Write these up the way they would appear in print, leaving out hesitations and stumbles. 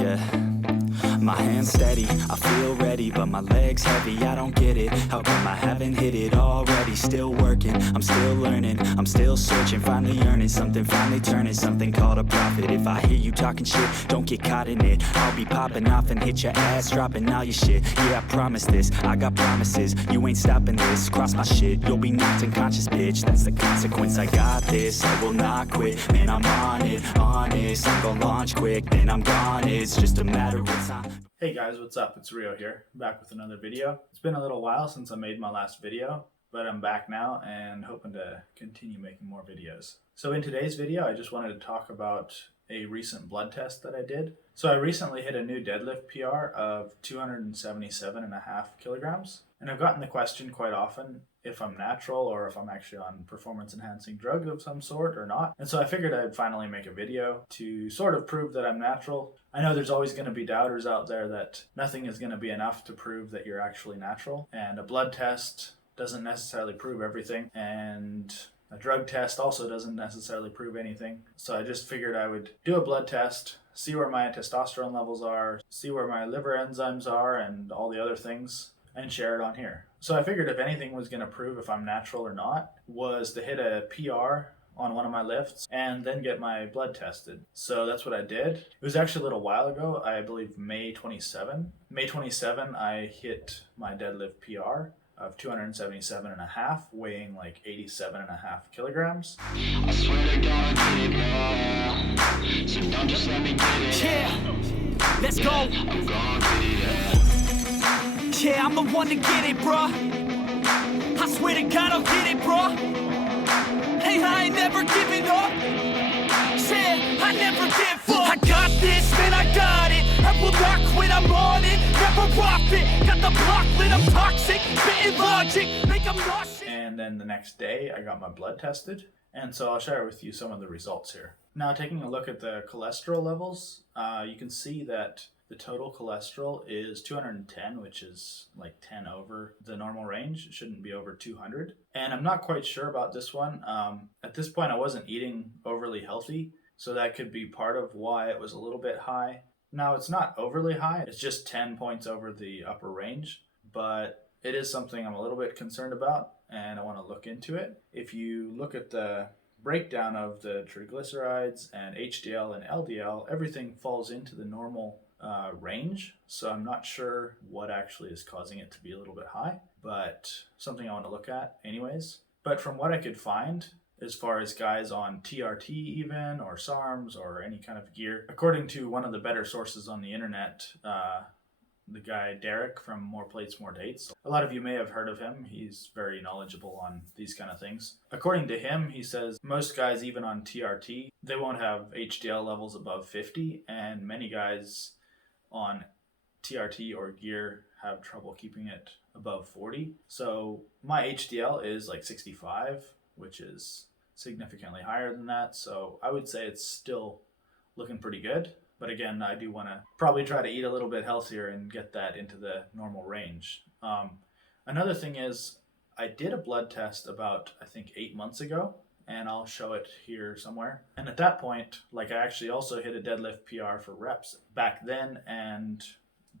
yeah. My hands steady, I feel ready, but my legs heavy, I don't get it. How come I haven't hit it already? Still working, I'm still learning, I'm still searching, finally earning something, finally turning something called a profit. If I hear you talking shit, don't get caught in it. I'll be popping off and hit your ass, dropping all your shit. Yeah, I promise this, I got promises, you ain't stopping this. Cross my shit, you'll be knocked unconscious, bitch. That's the consequence, I got this, I will not quit. Man, I'm on it, honest, I'm gonna launch quick, then I'm gone, it's just a matter of time. Hey guys, what's up? It's Rio here, back with another video. It's been a little while since I made my last video, but I'm back now and hoping to continue making more videos. So in today's video, I just wanted to talk about a recent blood test that I did. So I recently hit a new deadlift PR of 277.5 kilograms. And I've gotten the question quite often if I'm natural or if I'm actually on performance enhancing drug of some sort or not. And so I figured I'd finally make a video to sort of prove that I'm natural. I know there's always going to be doubters out there that nothing is going to be enough to prove that you're actually natural. And a blood test doesn't necessarily prove everything. And a drug test also doesn't necessarily prove anything. So I just figured I would do a blood test, see where my testosterone levels are, see where my liver enzymes are, and all the other things, and share it on here. So I figured if anything was going to prove if I'm natural or not was to hit a PR on one of my lifts and then get my blood tested. So that's what I did. It was actually a little while ago, I believe May 27. May 27, I hit my deadlift PR of 277.5, weighing like 87.5 kilograms. I swear to God, I get it, so don't just let me get it. Yeah, let's go. I'm gonna get it. Yeah, I'm the one to get it, bruh. I swear to God, I'll get it, bruh. Hey, I ain't never giving up. Yeah, I never give up. I got this, man, I got it. I will not quit, I'm on it. Never off it. Got the block lit, I'm toxic. Spitting logic, make them nauseous. And then the next day, I got my blood tested. And so I'll share with you some of the results here. Now, taking a look at the cholesterol levels, you can see that the total cholesterol is 210, which is like 10 over the normal range. It shouldn't be over 200. And I'm not quite sure about this one. At this point, I wasn't eating overly healthy, so that could be part of why it was a little bit high. Now, it's not overly high. It's just 10 points over the upper range, but it is something I'm a little bit concerned about, and I want to look into it. If you look at the breakdown of the triglycerides and HDL and LDL, everything falls into the normal range, so I'm not sure what actually is causing it to be a little bit high, but something I want to look at anyways. But from what I could find, as far as guys on TRT even, or SARMs, or any kind of gear, according to one of the better sources on the internet, the guy Derek from More Plates, More Dates. A lot of you may have heard of him. He's very knowledgeable on these kind of things. According to him, he says most guys, even on TRT, they won't have HDL levels above 50, and many guys on TRT or gear have trouble keeping it above 40. So my HDL is like 65, which is significantly higher than that. So I would say it's still looking pretty good. But again, I do want to probably try to eat a little bit healthier and get that into the normal range. Another thing is I did a blood test about, I think, 8 months ago, and I'll show it here somewhere. And at that point, like, I actually also hit a deadlift PR for reps back then and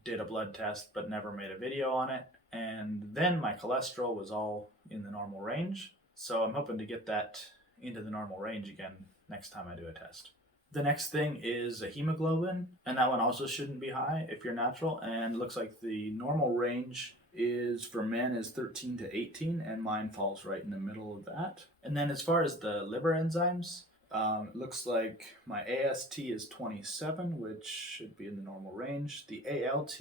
did a blood test, but never made a video on it. And then my cholesterol was all in the normal range. So I'm hoping to get that into the normal range again next time I do a test. The next thing is a hemoglobin, and that one also shouldn't be high if you're natural, and it looks like the normal range is for men is 13 to 18, and mine falls right in the middle of that. And then as far as the liver enzymes, it looks like my AST is 27, which should be in the normal range. The ALT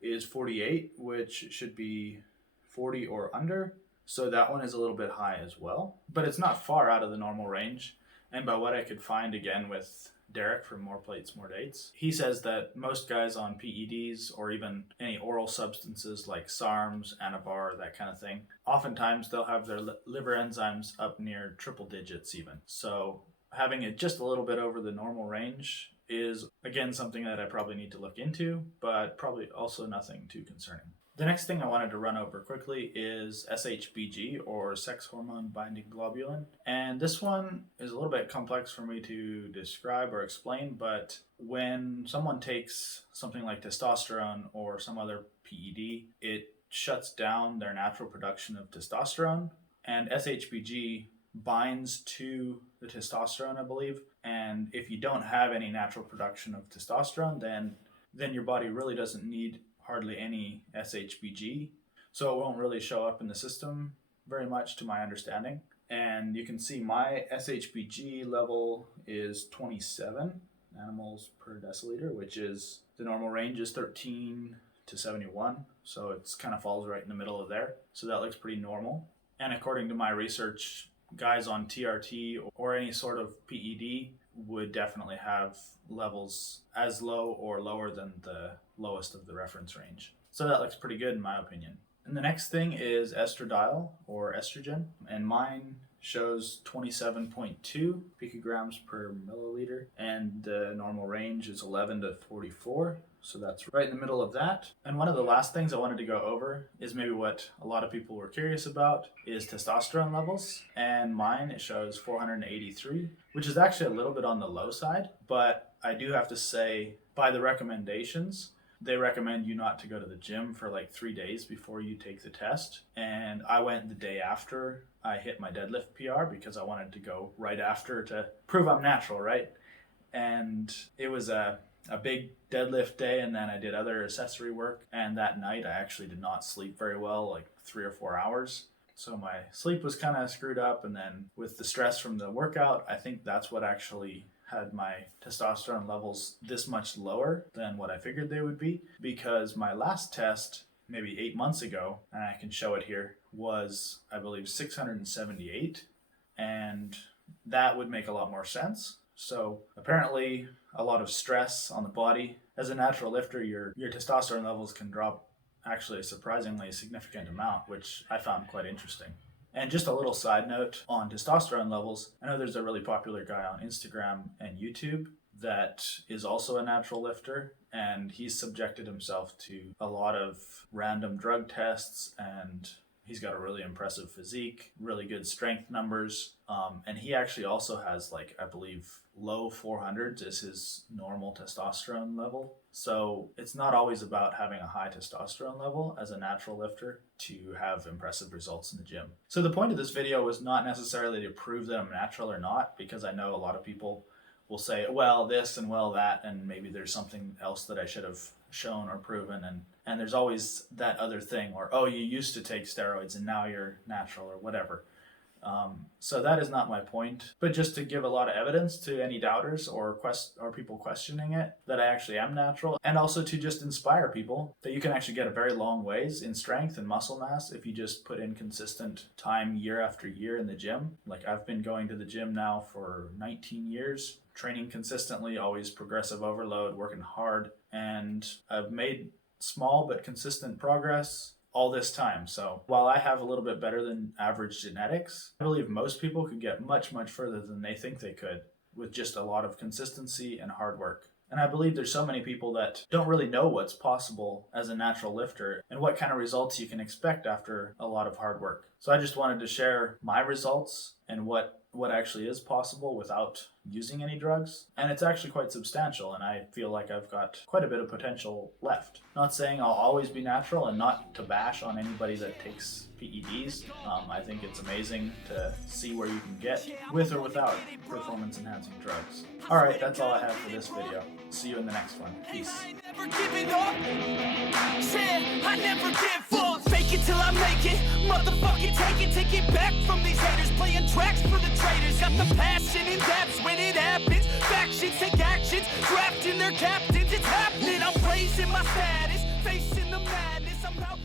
is 48, which should be 40 or under, so that one is a little bit high as well, but it's not far out of the normal range. And by what I could find, again, with Derek from More Plates, More Dates, he says that most guys on PEDs or even any oral substances like SARMs, Anavar, that kind of thing, oftentimes they'll have their liver enzymes up near triple digits even. So having it just a little bit over the normal range is, again, something that I probably need to look into, but probably also nothing too concerning. The next thing I wanted to run over quickly is SHBG, or sex hormone binding globulin. And this one is a little bit complex for me to describe or explain, but when someone takes something like testosterone or some other PED, it shuts down their natural production of testosterone, and SHBG binds to the testosterone, I believe. And if you don't have any natural production of testosterone, then your body really doesn't need hardly any SHBG, so it won't really show up in the system very much, to my understanding. And you can see my SHBG level is 27 nanomoles per deciliter, which is, the normal range is 13 to 71, so it's kind of falls right in the middle of there, so that looks pretty normal. And according to my research, guys on TRT or any sort of PED would definitely have levels as low or lower than the lowest of the reference range. So that looks pretty good in my opinion. And the next thing is estradiol, or estrogen, and mine shows 27.2 picograms per milliliter, and the normal range is 11 to 44, so that's right in the middle of that. And one of the last things I wanted to go over is maybe what a lot of people were curious about, is testosterone levels. And mine, it shows 483, which is actually a little bit on the low side, but I do have to say, by the recommendations, they recommend you not to go to the gym for like 3 days before you take the test. And I went the day after I hit my deadlift PR because I wanted to go right after to prove I'm natural, right? And it was a big deadlift day, and then I did other accessory work. And that night I actually did not sleep very well, like 3 or 4 hours. So my sleep was kind of screwed up. And then with the stress from the workout, I think that's what actually had my testosterone levels this much lower than what I figured they would be, because my last test, maybe 8 months ago, and I can show it here, was, I believe, 678, and that would make a lot more sense. So apparently a lot of stress on the body. As a natural lifter, your testosterone levels can drop actually a surprisingly significant amount, which I found quite interesting. And just a little side note on testosterone levels, I know there's a really popular guy on Instagram and YouTube that is also a natural lifter, and he's subjected himself to a lot of random drug tests, and he's got a really impressive physique, really good strength numbers, and he actually also has, like, I believe low 400s is his normal testosterone level. So it's not always about having a high testosterone level as a natural lifter to have impressive results in the gym. So the point of this video was not necessarily to prove that I'm natural or not, because I know a lot of people will say, well, this and well, that, and maybe there's something else that I should have shown or proven. And there's always that other thing, or, oh, you used to take steroids and now you're natural, or whatever. So that is not my point, but just to give a lot of evidence to any doubters or people questioning it, that I actually am natural, and also to just inspire people that you can actually get a very long ways in strength and muscle mass if you just put in consistent time year after year in the gym. Like, I've been going to the gym now for 19 years, training consistently, always progressive overload, working hard, and I've made small but consistent progress all this time. So while I have a little bit better than average genetics, I believe most people could get much, much further than they think they could with just a lot of consistency and hard work. And I believe there's so many people that don't really know what's possible as a natural lifter and what kind of results you can expect after a lot of hard work. So I just wanted to share my results and what actually is possible without using any drugs. And it's actually quite substantial, and I feel like I've got quite a bit of potential left. Not saying I'll always be natural, and not to bash on anybody that takes PEDs. I think it's amazing to see where you can get with or without performance enhancing drugs. Alright, that's all I have for this video. See you in the next one. Peace. I never give up. Fake it till I make it. Motherfucking take it back from these haters. Playing tracks for the traitors. Got the passion in depths when it happens. Factions take actions. Drafting their captains. It's happening. I'm raising my status. Facing the madness. I'm out.